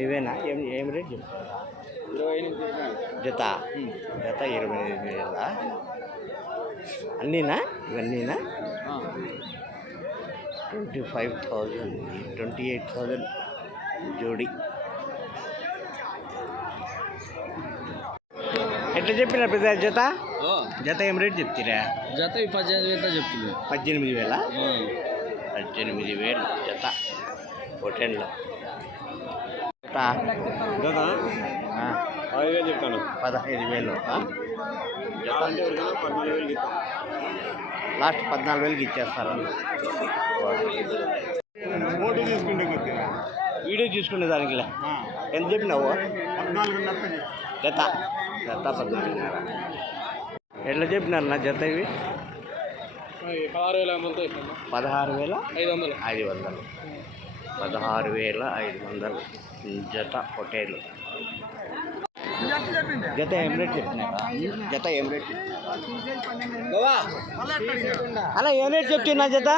ఇవేనా ఏం ఏం రేట్ చెప్తారా ఇరవై ఎనిమిది జత జత ఇరవై ఐదు వేల అన్నీనా ఇవన్నీనా twenty five thousand twenty eight thousand జోడి ఎట్లా చెప్పిన పెద్ద జత జత ఏం రేట్ చెప్తారా జత ఈ పద్దెనిమిది వేలతో చెప్తుంది పద్దెనిమిది వేల పద్దెనిమిది వేలు జత హోటల్లో జత జత ఆ, ఐదు వేలు చెప్తాను. పదహైదు వేలు. లాస్ట్ పద్నాలుగు వేలకి ఇచ్చేస్తారు. ఫోటో తీసుకుంటే వీడియో చూసుకునే దానికి ఎంత చెప్పినావు? జత. జత పద్నాలుగున్నర ఎట్లా చెప్పినారు నా జత ఇవి? పదహారు వేల పదహారు వేల ఐదు వందలు. ఐదు వందలు. పదహారు వేల ఐదు వందలు. జత పొటేలు జత ఏం రేట్ చెప్తున్నారా జత ఏం రేట్ అలా ఏం రేట్ చెప్తున్నా జత?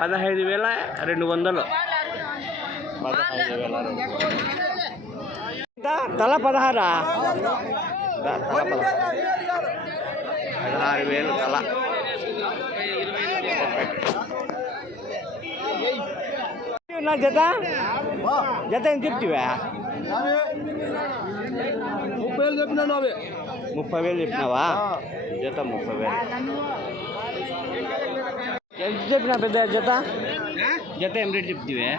పదహైదు వేల రెండు వందలు. పదహైదు వేల రెండు? తల పదహారా తల పదహారు? పదహారు వేలు తల. నా జత? జత ఏం చెప్తివా ముప్పై వేలు చెప్పినాను అవి ముప్పై వేలు చెప్పినావా? జత ముప్పై వేలు. ఎంత చెప్పినా పెద్ద జత? జత ఏం రేట్ చెప్తివే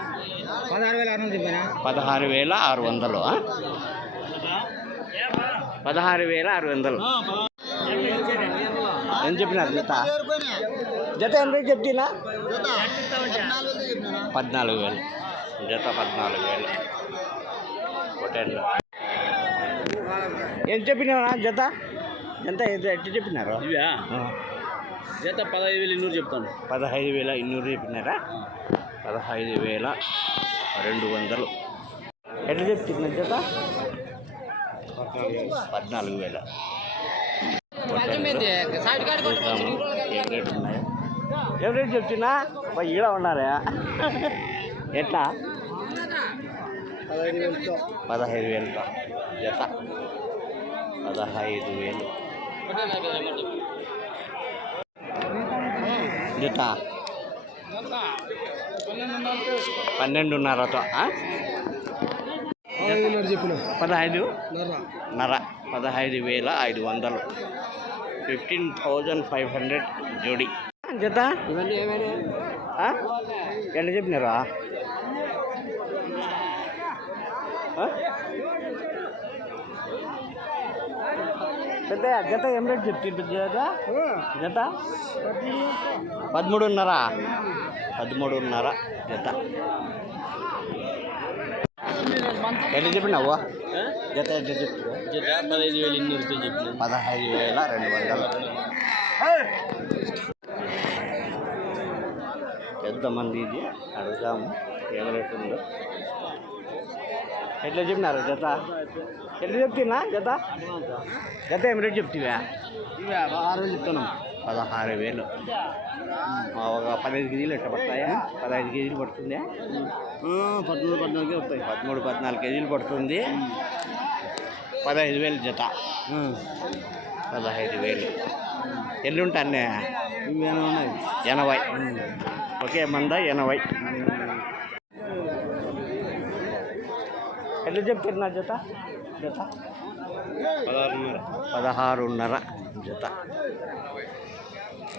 పదహారు వేల ఆరు వందలు చెప్పానా. పదహారు వేల ఆరు వందలు? పదహారు వేల ఆరు వందలు. ఏం చెప్పినారు జత? జత రేట్ చెప్తున్నా? పద్నాలుగు వేలు. జత పద్నాలుగు వేలు. హోటల్లో ఏం చెప్పినారా జత? ఎంత ఎంత ఎట్లా చెప్పినారు? జత పదహైదు వేలు ఇన్నూరు చెప్తాను. పదహైదు వేల ఇన్నూరు చెప్పినారా? పదహైదు వేల రెండు వందలు. ఎట్లా చెప్తున్నా జత? పద్నాలుగు వేల. ఏం రేట్ ఉన్నాయో. ఏం రేట్ చెప్తున్నా బా, ఈడ ఉన్నారా. ఎట్లా? పదహైదు వేలతో. జత పదహైదు వేలు. జత పన్నెండున్నరతో పదహైదు? నర. పదహైదు వేల ఐదు వందలు. ఫిఫ్టీన్ థౌజండ్ ఫైవ్ హండ్రెడ్ జోడి. జత? ఎంత చెప్పినారా? పెద్ద జత ఏం రేట్ చెప్తుంది జత? జత? పదమూడున్నర. పదమూడున్నర జత. ఎంత చెప్పినావు? జత ఎంత చెప్తావు జత పదహైదు వేలు ఇన్నూరుతో చెప్పిన పదహైదు వేల రెండు వందలు. ఎంతమంది ఇది. అడుగుదాము ఏం రేట్ ఉందో ఎట్లా చెప్పినారు జత? ఎట్లా చెప్తున్నా జత? జత ఏం రేట్ చెప్తివా? ఆరు వేలు. చెప్తాను పదహారు వేలు ఒక పదహైదు కేజీలు ఎట్లా పడతాయా? పదహైదు కేజీలు పడుతుందా? పద్మూడు పద్నాలుగే వస్తాయి పదమూడు పద్నాలుగు కేజీలు పడుతుంది. పదహైదు వేలు జత. పదహైదు వేలు. ఇవేనా ఉన్నాయి ఎనభై. ఒకే మంద ఎనభై. ఎట్లా చెప్తారు నా జత? జత? పదహారున్నర. పదహారున్నర జత.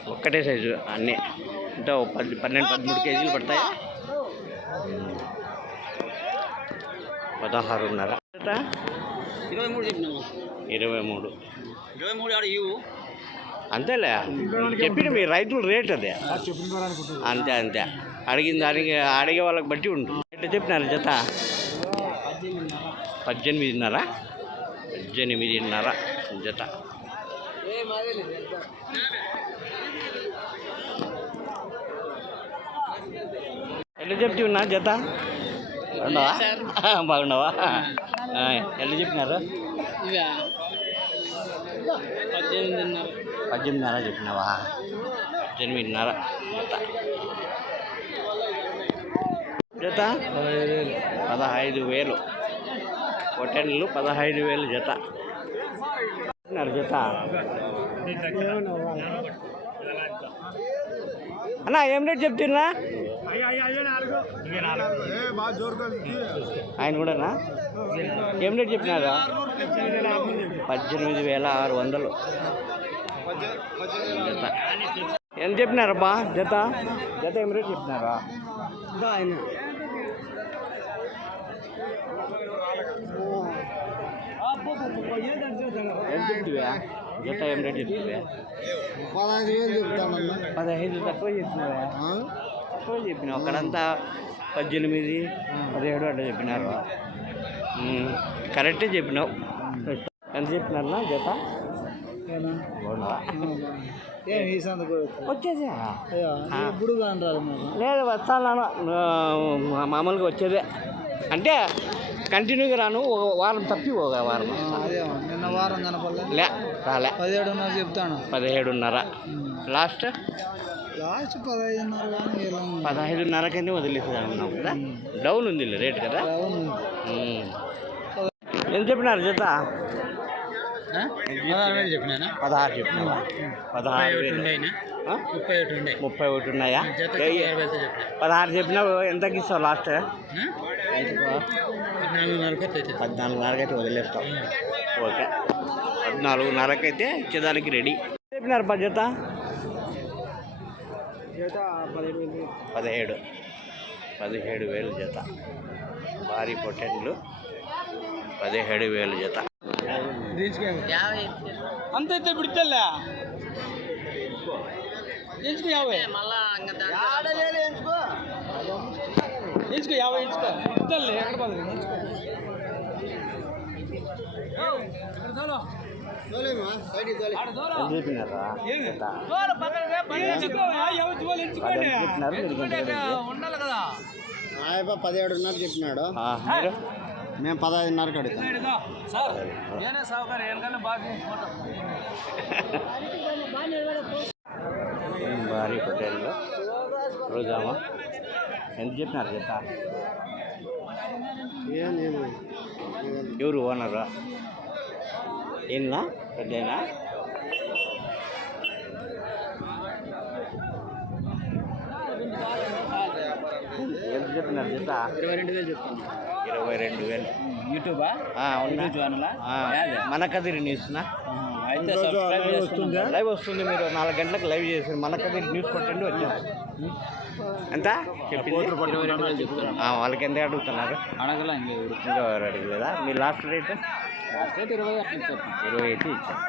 ఒక్కటే సైజు అన్నీ. అంటే పది పన్నెండు పదమూడు కేజీలు పడతాయా? పదహారున్నర. జత? ఇరవై మూడు ఇరవై మూడు. ఇరవై మూడు ఆడ ఇవ్వు. అంతేలే. చెప్పిన మీ రైతుల రేట్ అదే. అంతే అంతే. అడిగిన దానికి అడిగే వాళ్ళకి బట్టి ఉంటుంది. ఎట్లా చెప్పినారు జత. పద్దెనిమిదిన్నర. పద్దెనిమిదిన్నర జత. ఎట్లా చెప్తున్నా జత? బాగున్నావా? బాగున్నావా? ఎట్లా చెప్పినారు? పద్దెనిమిదిన్నర. పద్దెనిమిదిన్నర చెప్పినావా? ఎనిమిదిన్నర జత జత? పదహైదు వేలు. పొట్టెన్లు పదహైదు వేలు జత. జత? అన్న ఏం రేట్ చెప్తున్నా? ఆయన కూడానా? ఏం రేట్ చెప్పినారా? పద్దెనిమిది వేల ఆరు వందలు. జత ఎంత చెప్పినారబ్బా? జత? జత ఏం రేట్ చెప్పినారా? ఏం చెప్తివా? జత ఏం రేట్ చెప్తివా? పదహైదు వేలు చెప్తామన్నా పదహైదు తక్కువ చెప్పినావా తక్కువ చెప్పినావు. అక్కడంతా పద్దెనిమిది పదిహేడు అట్లా చెప్పినారు. కరెక్టే చెప్పినావు. ఎంత చెప్పినారన్నా జత బాగున్నావా? ఏం ఈ సందుకు వచ్చేదే. ఇప్పుడు లేదు వస్తాను మామూలుగా వచ్చేదే. అంటే కంటిన్యూగా రాను ఒక వారం తప్పి ఒక వారం. నిన్న వారం లే రాలే. పదిహేడున్నర చెప్తాను. పదిహేడున్నర. లాస్ట్? లాస్ట్ పదహైదున్నర కానీ ఇలా ఉంది. పదహైదున్నరకనే వదిలేసేదాం కదా? డౌన్ ఉంది రేట్ కదా. ఎంత చెప్పినారు జత? పదహారు వేలు చెప్పినానా? పదహారు చెప్పినావా? పదహారు వేలు? ముప్పై ఒకటి ఉండే ముప్పై ఒకటి ఉన్నాయా? పదహారు చెప్పిన ఎంతకి ఇస్తావు లాస్ట్ పద్నాలుగున్నరకు అయితే వదిలేస్తాం ఓకే. పద్నాలుగున్నరకి అయితే ఇచ్చేదానికి రెడీ చెప్పినారు పా జత? పదిహేడు పదిహేడు. వేలు జత. భారీ పొట్టెన్లు పదిహేడు వేలు జత. అంత అయితే ఇచ్చలే ఎంచుకో యాభై. ఎంచుకో యాభై ఎక్కడ. ఉండాలి కదా. పదిహేడున్నర చెప్పినాడు. ఆ, మీరు? మేము పదహైదున్నరకు అడుగుతాం. భారీ పొట్టేళ్ళు రోజామా ఎంత చెప్పినారు జత ఎవరు ఓనరా? ఏనా? పెద్దనా జత? ఇరవై రెండు వేలు చెప్తాను ఇరవై రెండు వేలు. యూట్యూబా? ఆ, ఉన్నా? ఛానలా? ఆ, మన కదిరి న్యూస్నా? అయితే సబ్స్క్రైబ్ చేసుకుంటా లైవ్ వస్తుంది? మీరు నాలుగు గంటలకు లైవ్ చేసి మన కదిరి న్యూస్ కొట్టండి వచ్చారు ఎంత? వాళ్ళకి ఎంత అడుగుతున్నారు? అడగల ఇంకా ఎవరు. అడగలేదా? మీ లాస్ట్ రేట్? లాస్ట్ రేట్ ఇరవై ఇరవై అయితే ఇచ్చారు